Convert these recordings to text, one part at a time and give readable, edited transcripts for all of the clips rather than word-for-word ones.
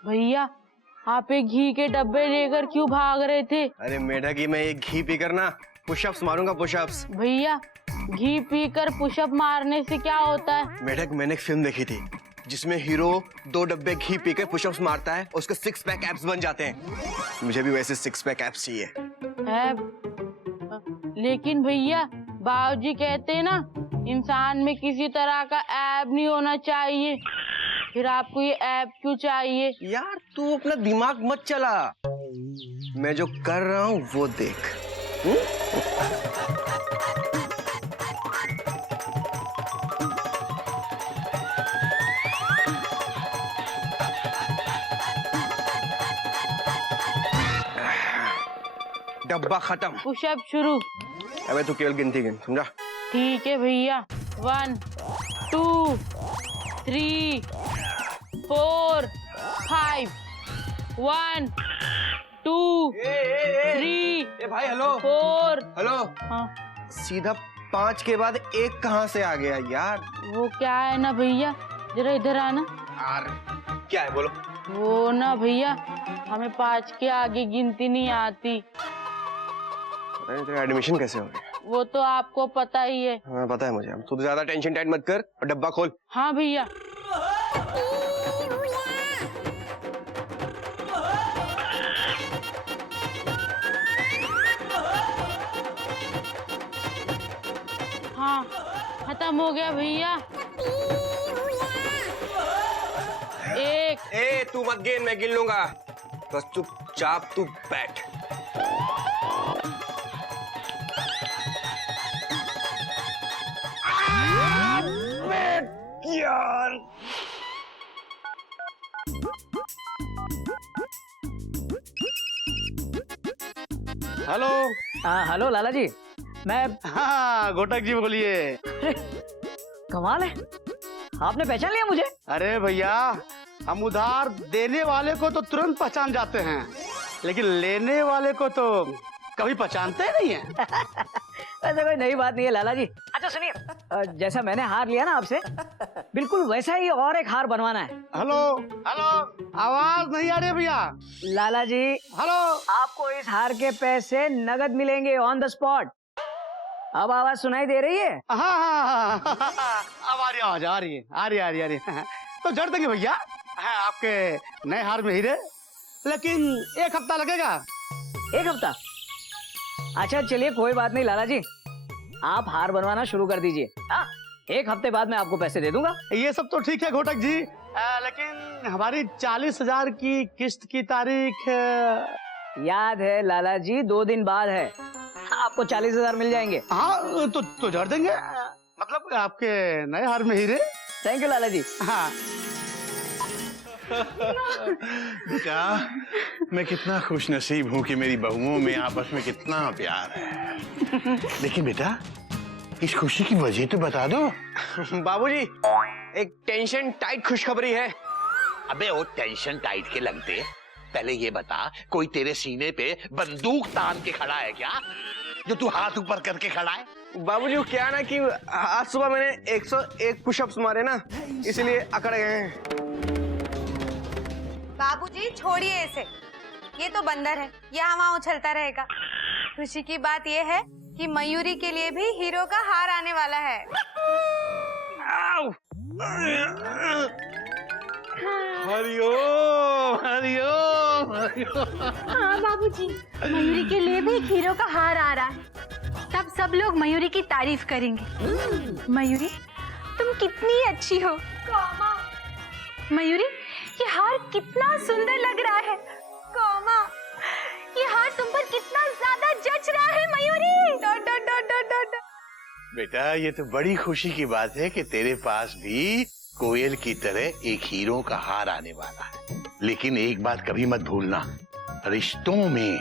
भैया आप एक घी के डब्बे लेकर क्यों भाग रहे थे? अरे मेढक ही मैं एक घी पीकर ना पुशअप्स मारूंगा, पुशअप्स। भैया घी पीकर पुशअप मारने से क्या होता है? मेढक मैंने एक फिल्म देखी थी जिसमें हीरो 2 डब्बे घी पीकर पुशअप्स मारता है, उसके 6 पैक एब्स बन जाते हैं। मुझे भी वैसे 6 पैक एब्स चाहिए। लेकिन भैया बाबूजी कहते हैं ना, इंसान में किसी तरह का ऐब नहीं होना चाहिए, फिर आपको ये ऐब क्यों चाहिए? यार तू अपना दिमाग मत चला, मैं जो कर रहा हूँ वो देख। डब्बा खत्म, पुशअप शुरू। अबे तू केवल गिनती गिन, समझा? ठीक है भैया। 1 2 3 4 5 1 2 3 भाई हेलो 4। हेलो। हाँ सीधा 5 के बाद 1 कहाँ से आ गया यार? वो क्या है ना भैया, जरा इधर आना। यार क्या है बोलो? वो ना भैया हमें 5 के आगे गिनती नहीं आती। तेरा एडमिशन कैसे हो गया? वो तो आपको पता ही है। हाँ पता है मुझे। तू तो ज्यादा टेंशन टाइट मत कर और डब्बा खोल। हाँ भैया। हाँ खत्म हो गया भैया। 1। तू मत गिन, मैं गिन लूंगा, बस चुपचाप तू बैठ। यार हेलो। हाँ हेलो लाला जी, मैं हाँ घोटक जी बोलिए। कमाल है, आपने पहचान लिया मुझे? अरे भैया हम उधार देने वाले को तो तुरंत पहचान जाते हैं, लेकिन लेने वाले को तो कभी पहचानते ही नहीं है। ऐसा कोई नई बात नहीं है लाला जी। अच्छा सुनिए, जैसा मैंने हार लिया ना आपसे, बिल्कुल वैसा ही और एक हार बनवाना है। हेलो हेलो, आवाज नहीं आ रही भैया। लाला जी हेलो, आपको इस हार के पैसे नगद मिलेंगे ऑन द स्पॉट। अब आवाज सुनाई दे रही है? हाँ हाँ हाँ, अब आ रही आवाज, आ रही है, आ रही आ रही आ रही तो जड़ देंगे भैया। हाँ आपके नए हार में हीरे, लेकिन 1 हफ्ता लगेगा। 1 हफ्ता? अच्छा चलिए कोई बात नहीं लाला जी, आप हार बनवाना शुरू कर दीजिए। हाँ 1 हफ्ते बाद मैं आपको पैसे दे दूंगा। ये सब तो ठीक है घोटक जी, लेकिन हमारी 40,000 की किस्त की तारीख याद है लाला जी, 2 दिन बाद है, आपको 40,000 मिल जाएंगे। हाँ तो जड़ देंगे, मतलब आपके नए हार में हीरे। थैंक यू लाला जी। हाँ बेटा मैं कितना खुश नसीब हूँ कि मेरी बहुओं में आपस में कितना प्यार है। लेकिन बेटा इस खुशी की वजह तो बता दो। बाबूजी एक टेंशन टाइट खुशखबरी है। अबे वो टेंशन टाइट के लगते, पहले ये बता कोई तेरे सीने पे बंदूक तान के खड़ा है क्या, जो तू हाथ ऊपर करके खड़ा है? बाबूजी वो क्या ना कि आज सुबह मैंने 101 पुशअप्स मारे ना, इसलिए अकड़ गए हैं। बाबूजी छोड़िए इसे, ये तो बंदर है, यहाँ वहाँ उछलता रहेगा। खुशी की बात ये है कि मयूरी के लिए भी हीरो का हार आने वाला है। हरिओम हरिओम हरिओम। हाँ बाबूजी, मयूरी के लिए भी एक हीरो का हार आ रहा है, तब सब लोग मयूरी की तारीफ करेंगे। मयूरी तुम कितनी अच्छी हो। मयूरी ये हार कितना सुंदर लग रहा है। कोमा ये हार तुम पर कितना ज्यादा जच रहा है Mayuri. Dot dot dot dot dot. बेटा ये तो बड़ी खुशी की बात है कि तेरे पास भी कोयल की तरह एक हीरो का हार आने वाला है, लेकिन एक बात कभी मत भूलना, रिश्तों में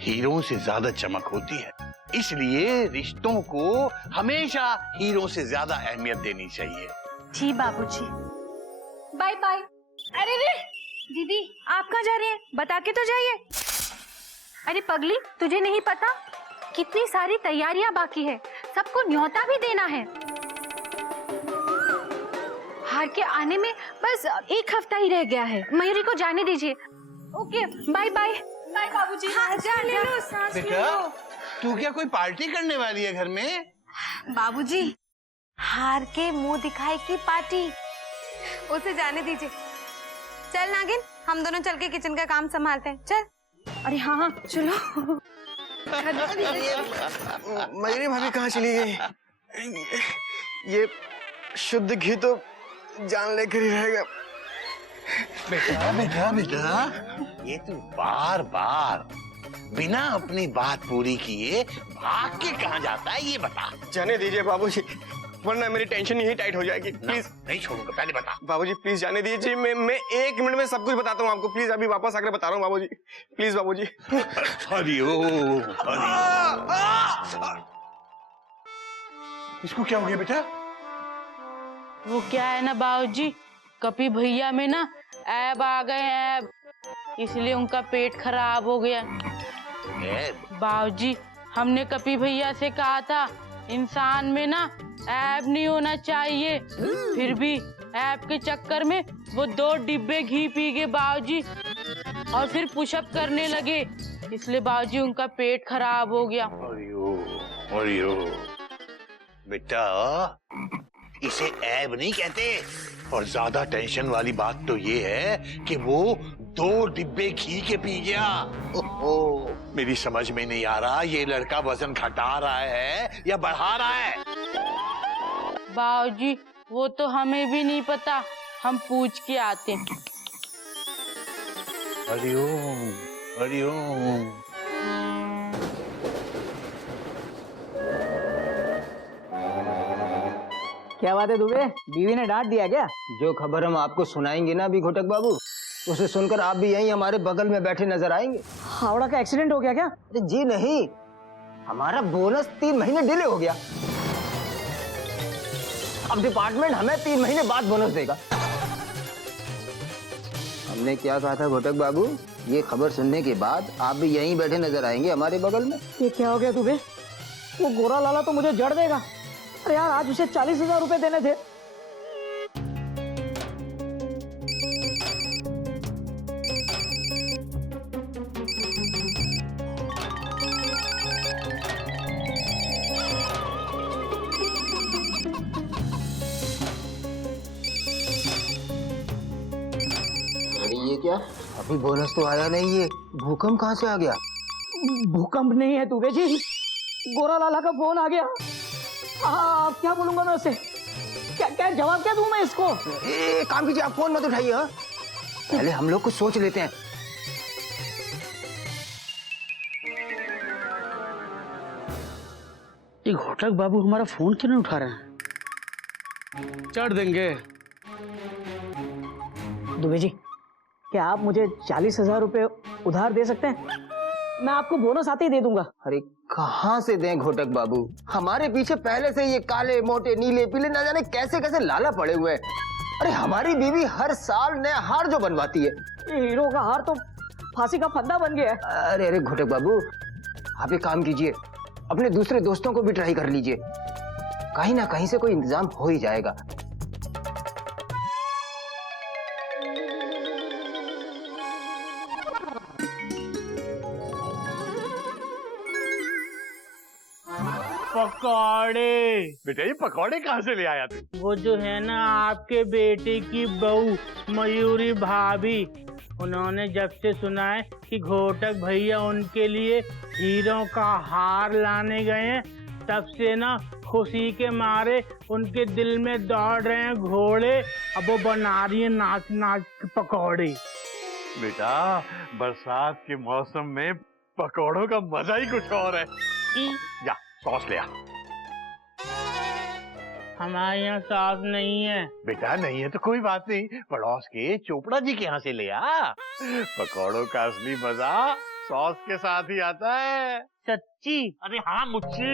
हीरो से ज्यादा चमक होती है, इसलिए रिश्तों को हमेशा हीरो से ज्यादा अहमियत देनी चाहिए। जी बाबूजी। Bye bye. अरे रे दीदी आप कहाँ जा रही हैं? बता के तो जाइए। अरे पगली तुझे नहीं पता कितनी सारी तैयारियां बाकी है, सबको न्योता भी देना है। हार के आने में बस 1 हफ्ता ही रह गया है। मयूरी को जाने दीजिए। Okay, bye bye. बाय बाबूजी। हाँ, जा ले लो, सांस ले बेटा, लो। तू क्या कोई पार्टी करने वाली है घर में? बाबूजी, हार के मुंह दिखाई की पार्टी, उसे जाने दीजिए। चल नागिन, हम दोनों चल के किचन का काम संभालते हैं। चल। अरे हाँ हाँ, चलो। मयूरी भाभी कहाँ चली गई? ये शुद्ध घी तो जान लेकर ही रहेगा। बेटा बेटा बेटा, ये तू बार बार बिना अपनी बात पूरी किए भाग के कहाँ जाता है, ये बता। जाने दीजिए बाबूजी, वरना मेरी टेंशन यही टाइट हो जाएगी। प्लीज नहीं छोड़ूंगा, पहले बता। बाबूजी प्लीज जाने दीजिए। मैं 1 मिनट में सब कुछ बताता हूँ आपको। प्लीज अभी वापस आकर बता रहा हूँ बाबूजी। प्लीज बाबूजी। हरिओम हरिओम। इसको क्या हो गया बेटा? वो क्या है ना बाबूजी, कपी भैया में ना ऐब आ गए हैं, ऐब, इसलिए उनका पेट खराब हो गया। बाबूजी, हमने कपी भैया से कहा था इंसान में ना ऐब नहीं होना चाहिए, फिर भी ऐब के चक्कर में वो 2 डिब्बे घी पी गए बाबूजी, और फिर पुशअप करने लगे, इसलिए बाबूजी उनका पेट खराब हो गया। हरिओम बेटा, इसे ऐब नहीं कहते। और ज्यादा टेंशन वाली बात तो ये है कि वो 2 डिब्बे घी के पी गया। ओहो, मेरी समझ में नहीं आ रहा, ये लड़का वजन घटा रहा है या बढ़ा रहा है? बाबूजी, वो तो हमें भी नहीं पता, हम पूछ के आते हैं। हरिओम हरिओम। क्या बात है दुबे, बीवी ने डांट दिया क्या? जो खबर हम आपको सुनाएंगे ना अभी घोटक बाबू, उसे सुनकर आप भी यहीं हमारे बगल में बैठे नजर आएंगे। हावड़ा का एक्सीडेंट हो गया क्या? अरे जी नहीं, हमारा बोनस 3 महीने डिले हो गया। अब डिपार्टमेंट हमें 3 महीने बाद बोनस देगा। हमने क्या कहा था घोटक बाबू, ये खबर सुनने के बाद आप भी यहीं बैठे नजर आएंगे हमारे बगल में। ये क्या हो गया दुबे? वो गोरा लाला तो मुझे जड़ देगा। अरे यार, आज उसे 40,000 रुपए देने थे। अरे ये क्या, अभी बोनस तो आया नहीं है, भूकंप कहाँ से आ गया? भूकंप नहीं है दुबे जी, गोरा लाला का फोन आ गया। अब क्या बोलूंगा मैं उसे? क्या जवाब क्या दूं मैं इसको? काम कीजिए, आप फोन मत उठाइए। हाँ, पहले हम लोग कुछ सोच लेते हैं। ये घोटक बाबू हमारा फोन क्यों नहीं उठा रहे हैं? चढ़ देंगे। दुबे जी, क्या आप मुझे 40,000 रुपए उधार दे सकते हैं? मैं आपको बोनस आते ही दे दूंगा। अरे कहाँ से दें घोटक बाबू, हमारे पीछे पहले से ये काले मोटे नीले पीले ना जाने कैसे कैसे लाला पड़े हुए हैं। अरे हमारी बीवी हर साल नया हार जो बनवाती है। ये हीरो का हार तो फांसी का फंदा बन गया है। अरे अरे घोटक बाबू, आप एक काम कीजिए, अपने दूसरे दोस्तों को भी ट्राई कर लीजिए, कहीं ना कहीं से कोई इंतजाम हो ही जाएगा। पकौड़े। बेटा ये पकौड़े कहाँ से ले आया तू? वो जो है ना आपके बेटे की बहू मयूरी भाभी, उन्होंने जब से सुना है कि घोटक भैया उनके लिए हीरों का हार लाने गए हैं, तब से ना खुशी के मारे उनके दिल में दौड़ रहे हैं घोड़े। अब वो बना रही है नाच नाच के पकौड़े। बेटा बरसात के मौसम में पकौड़ों का मजा ही कुछ और है। जा सॉस ले आ। हमारे यहाँ सास नहीं है। बेटा नहीं है तो कोई बात नहीं, पड़ोस के चोपड़ा जी के यहाँ से ले आ। पकौड़ों का असली मजा सॉस के साथ ही आता है। सच्ची? अरे हाँ मुझसे।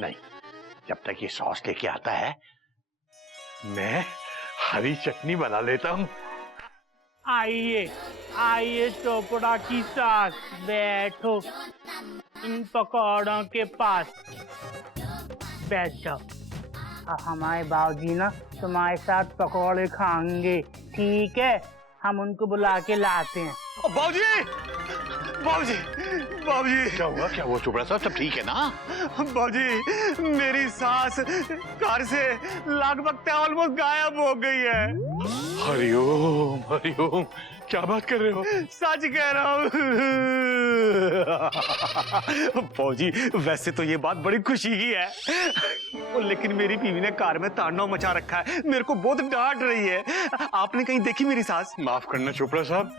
नहीं, जब तक ये सॉस लेके आता है मैं हरी चटनी बना लेता हूँ। आइए आइए चोपड़ा की सास, बैठो इन पकौड़ों के पास। बैठ जाओ। हमारे बाबूजी ना तुम्हारे साथ पकौड़े खाएंगे, ठीक है? हम उनको बुला के लाते हैं। बाबूजी, बाबूजी, बाबूजी, क्या हुआ चोपड़ा साहब, सब ठीक है ना? बाबूजी, मेरी सास कार से लगभग ऑलमोस्ट गायब हो गई है। हरिओम हरिओम, क्या बात कर रहे हो? सच कह रहा हूँ। फौजी, वैसे तो ये बात बड़ी खुशी की है, लेकिन मेरी बीवी ने कार में तांडव मचा रखा है, मेरे को बहुत डांट रही है। आपने कहीं देखी मेरी सास? माफ करना चोपड़ा साहब,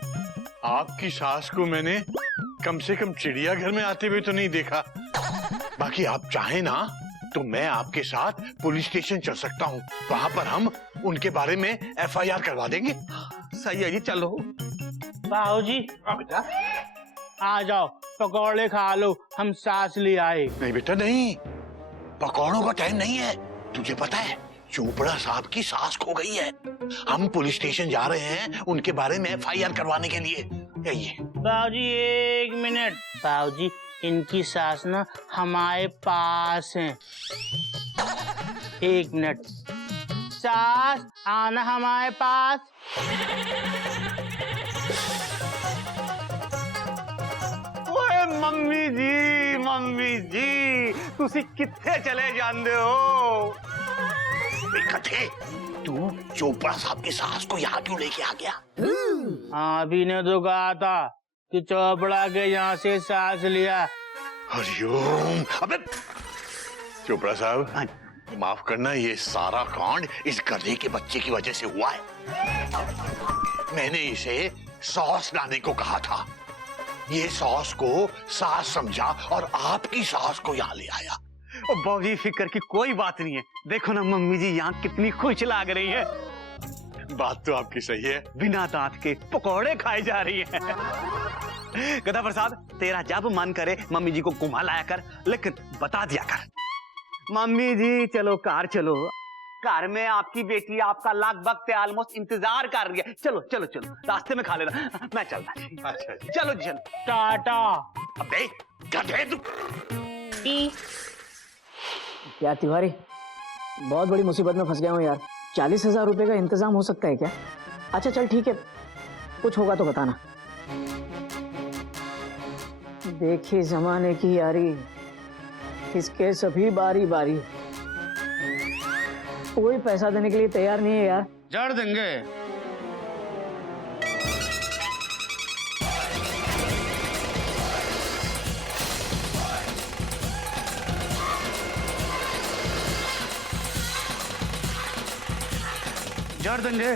आपकी सास को मैंने कम से कम चिड़ियाघर में आते हुए तो नहीं देखा। बाकी आप चाहे ना तो मैं आपके साथ पुलिस स्टेशन चल सकता हूँ, वहां पर हम उनके बारे में FIR करवा देंगे। सही है जी, चलो। बाबूजी बेटा, आ जाओ, पकौड़े खा लो, हम सास ले आए। नहीं बेटा नहीं, पकौड़ों का टाइम नहीं है। तुझे पता है चोपड़ा साहब की सास खो गई है, हम पुलिस स्टेशन जा रहे हैं उनके बारे में FIR करवाने के लिए। ये बाबूजी 1 मिनट। बाबूजी, इनकी सास ना हमारे पास है। 1 मिनट। सास, आना हमारे पास। ओए मम्मी जी, तुसी कित्थे चले जांदे हो? कथे, तू चोपड़ा साहब की सास को यहाँ क्यों लेके आ गया? अभी ने तो कहा था कि चोपड़ा के यहाँ से सास लिया। हरिओम। अबे चोपड़ा साहब, माफ करना, ये सारा कांड इस गधे के बच्चे की वजह से हुआ है। मैंने इसे सॉस लाने को कहा था, ये सॉस को सास समझा और आपकी सास को यहाँ ले आया। और बाबूजी, फिक्र की कोई बात नहीं है। देखो ना मम्मी जी यहाँ कितनी खुश लग रही है। बात तो आपकी सही है। बिना दांत के पकौड़े खाई जा रही है। गधा प्रसाद, तेरा जब मन करे मम्मी जी को घुमा लाया कर, लेकिन बता दिया कर। मम्मी जी चलो, कार चलो, कार में आपकी बेटी आपका लगभग ऑलमोस्ट इंतजार कर रही है। चलो चलो चलो, रास्ते में खा लेना, मैं चलता। अच्छा चलो चलो। टाटा। अबे गधे तू। क्या तिवारी, बहुत बड़ी मुसीबत में फंस गया हूँ यार। 40,000 रुपए का इंतजाम हो सकता है क्या? अच्छा चल ठीक है, कुछ होगा तो बताना। देखी जमाने की यारी, इसके सभी बारी बारी। कोई पैसा देने के लिए तैयार नहीं है यार। जड़ देंगे। जड़ देंगे।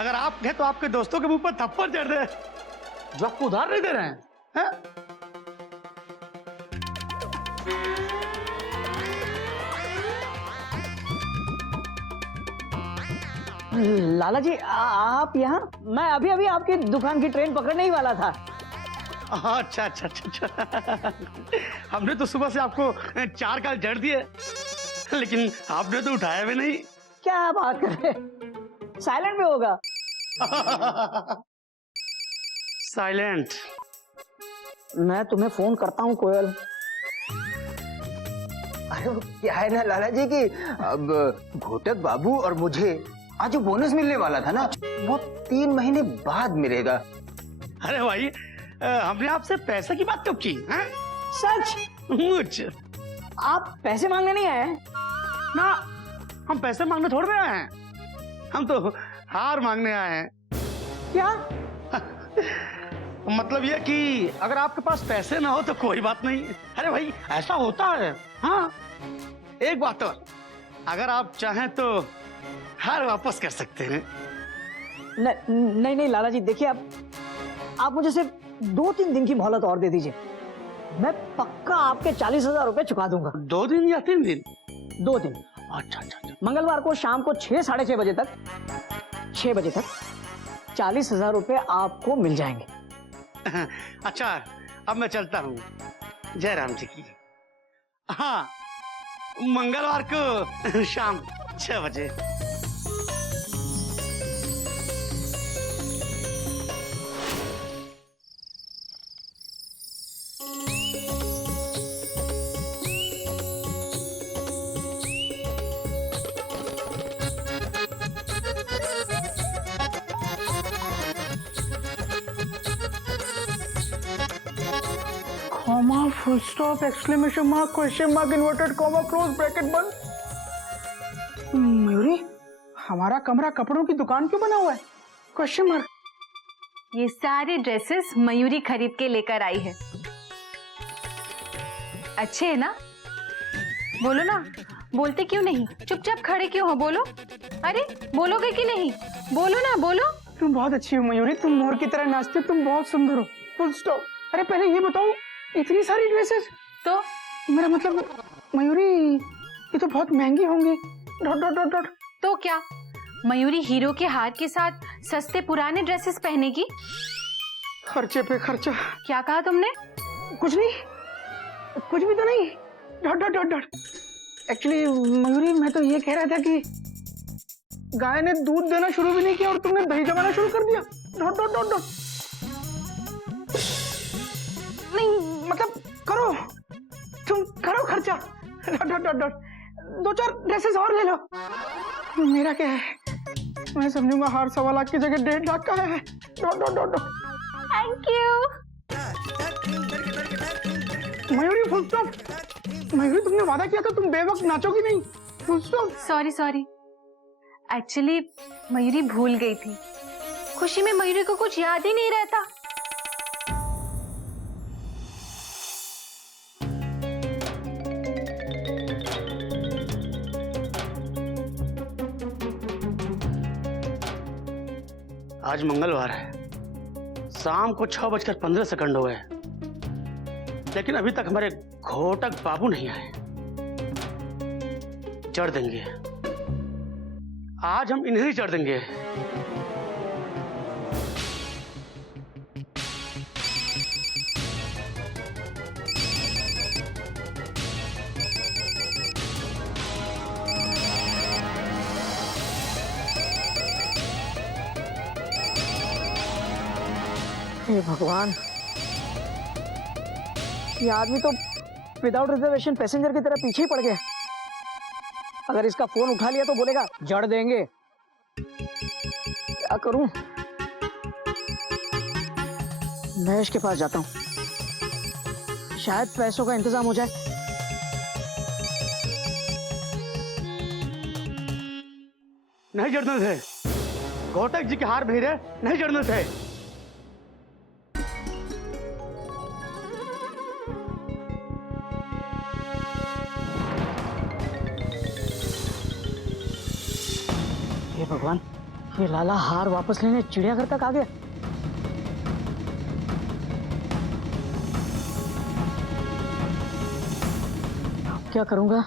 अगर आप कहें तो आपके दोस्तों के मुंह पर थप्पड़ जड़ दे, जो आपको उधार नहीं दे रहे हैं, हैं? लाला जी आप यहाँ? मैं अभी अभी आपकी दुकान की ट्रेन पकड़ने ही वाला था। अच्छा अच्छा अच्छा अच्छा। हमने तो सुबह से आपको 4 गाल जड़ दिए, लेकिन आपने तो उठाया भी नहीं। क्या बात कर रहे, साइलेंट में होगा। साइलेंट। मैं तुम्हें फोन करता हूँ कोयल। अरे वो क्या है ना लाला जी की अब घोटक बाबू और मुझे आज जो बोनस मिलने वाला था ना, वो 3 महीने बाद मिलेगा। अरे भाई, हमने आपसे पैसे की बात कब की? सच? मुझ आप पैसे मांगने नहीं आए? ना, हम पैसे मांगने थोड़े आए हैं, हम तो हार मांगने आए हैं। क्या मतलब ये कि अगर आपके पास पैसे ना हो तो कोई बात नहीं। अरे भाई ऐसा होता है। हाँ, एक बात और, अगर आप चाहें तो हार वापस कर सकते हैं। नहीं नहीं लाला जी, देखिए आप मुझे सिर्फ 2-3 दिन की मोहलत और दे दीजिए, मैं पक्का आपके 40,000 रुपए चुका दूंगा। 2 दिन या 3 दिन? 2 दिन। अच्छा अच्छा अच्छा। मंगलवार को शाम को 6-6:30 बजे तक 6 बजे तक 40,000 रुपए आपको मिल जाएंगे। अच्छा, अब मैं चलता हूँ। जय राम जी की। हाँ, मंगलवार को शाम 6 बजे। Comma full stop exclamation mark question mark inverted comma close bracket बंद। मयूरी, हमारा कमरा कपड़ों की दुकान क्यों बना हुआ है? Question mark. ये सारे ड्रेसेस मयूरी खरीद के लेकर आई है। अच्छे है ना? बोलो ना, बोलते क्यों नहीं? चुपचाप खड़े क्यों हो? बोलो। अरे बोलोगे कि नहीं? बोलो ना, बोलो। तुम बहुत अच्छी हो मयूरी, तुम मोर की तरह नाचती हो, तुम बहुत सुंदर हो। Full stop. अरे पहले ये बताओ, इतनी सारी ड्रेसेस? तो मेरा मतलब मयूरी, ये तो बहुत महंगी होंगी। Dot dot dot dot. तो क्या मयूरी हीरो के हार के साथ सस्ते पुराने ड्रेसेस पहनेगी? खर्चे पे खर्चा। क्या कहा तुमने? कुछ नहीं, कुछ भी तो नहीं। Dot dot dot dot. Actually Mayuri, मैं तो ये कह रहा था कि गाय ने दूध देना शुरू भी नहीं किया और तुमने दही जमाना शुरू कर दिया। Dot dot dot dot. नहीं मतलब करो, तुम करो खर्चा। Dot dot dot dot. 2-4 dresses और ले लो। मेरा क्या है, मैं समझूंगा हार 1.25 लाख की जगह 1.5 लाख का है। Dot dot dot dot. Thank you. Mayuri full stop. Mayuri, तुमने वादा किया था तुम बेवक्त नाचोगी नहीं। Full stop. Sorry sorry, actually Mayuri भूल गई थी। खुशी में मयूरी को कुछ याद ही नहीं रहता। आज मंगलवार है, शाम को 6:15 हो गए, लेकिन अभी तक हमारे घोटक बाबू नहीं आए। जड़ देंगे, आज हम इन्हें जड़ देंगे। हे भगवान, ये आदमी तो विदाउट रिजर्वेशन पैसेंजर की तरह पीछे ही पड़ गया। अगर इसका फोन उठा लिया तो बोलेगा जड़ देंगे। क्या करूं? महेश के पास जाता हूं, शायद पैसों का इंतजाम हो जाए। नहीं जड़ने थे, घोटक जी के हार भेजे नहीं जड़ने थे। हे भगवान, ये लाला हार वापस लेने चिड़ियाघर तक आ गया। अब क्या करूंगा?